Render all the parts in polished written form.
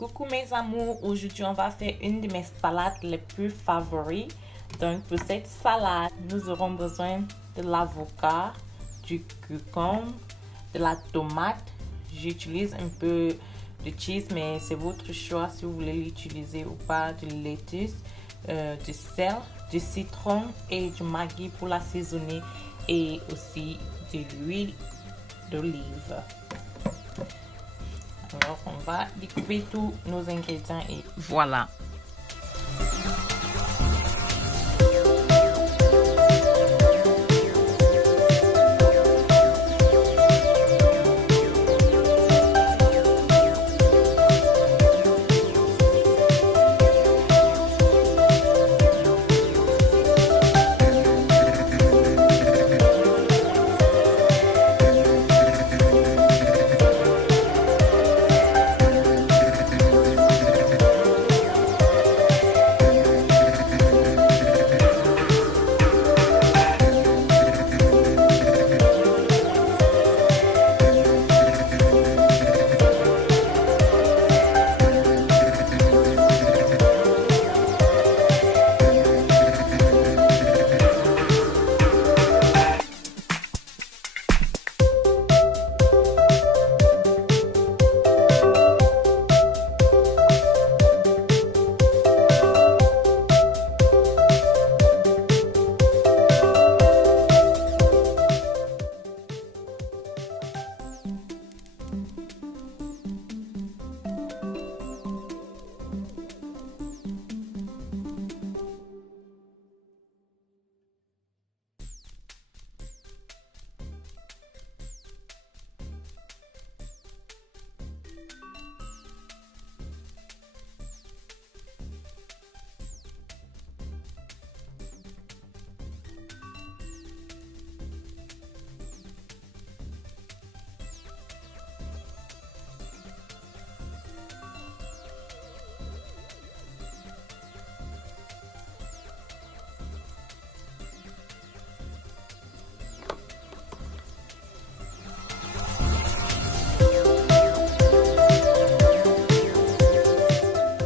Coucou mes amours, aujourd'hui on va faire une de mes salades les plus favorites. Donc pour cette salade, nous aurons besoin de l'avocat, du concombre, de la tomate. J'utilise un peu de cheese mais c'est votre choix si vous voulez l'utiliser ou pas, de lettuce, du sel, du citron et du maggi pour l'assaisonner et aussi de l'huile d'olive. Alors, on va découper tous nos ingrédients et voilà.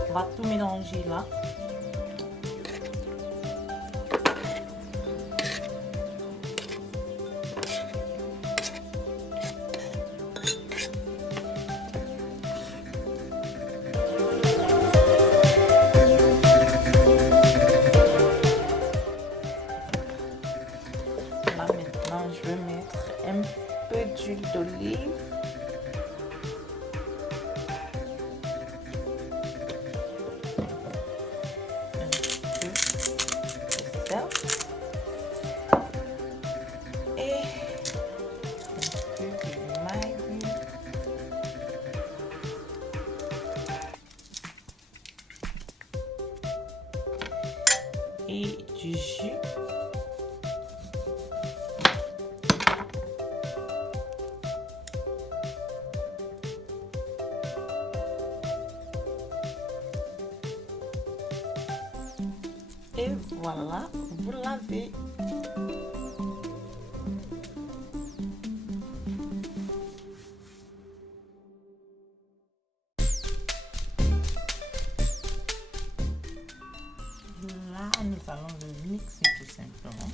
On va tout mélanger là. Là maintenant, je vais mettre un peu d'huile d'olive. Et du jus. Et voilà, vous l'avez. Là, nous allons le mixer tout simplement.